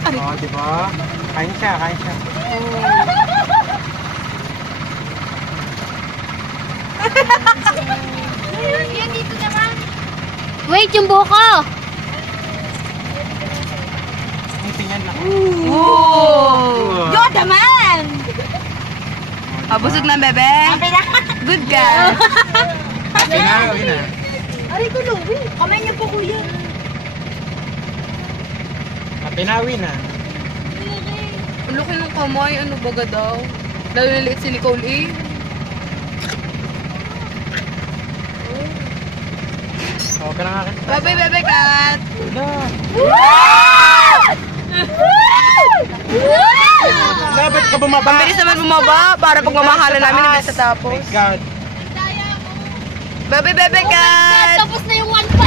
Oh, di ba? Kain siya, kain siya. Yan dito naman. Wait, yung buko. Ang tingnan lang. Yoda man! Busog na, bebe. Good girl. Pinawin na. Aray ko, Louie. Kamay niyo po, kuya. Pinawin na. Ang laki ng kamay. Ano baga daw? Lalo naliit si Nicole eh. Oh, ka na nga kita. Bye-bye, bebe cat. Dapat ka bumaba. Pabilis naman bumaba para pag mamahalan namin hindi sa tapos. My God. Bye-bye, bebe cat. Tapos na yung 1.5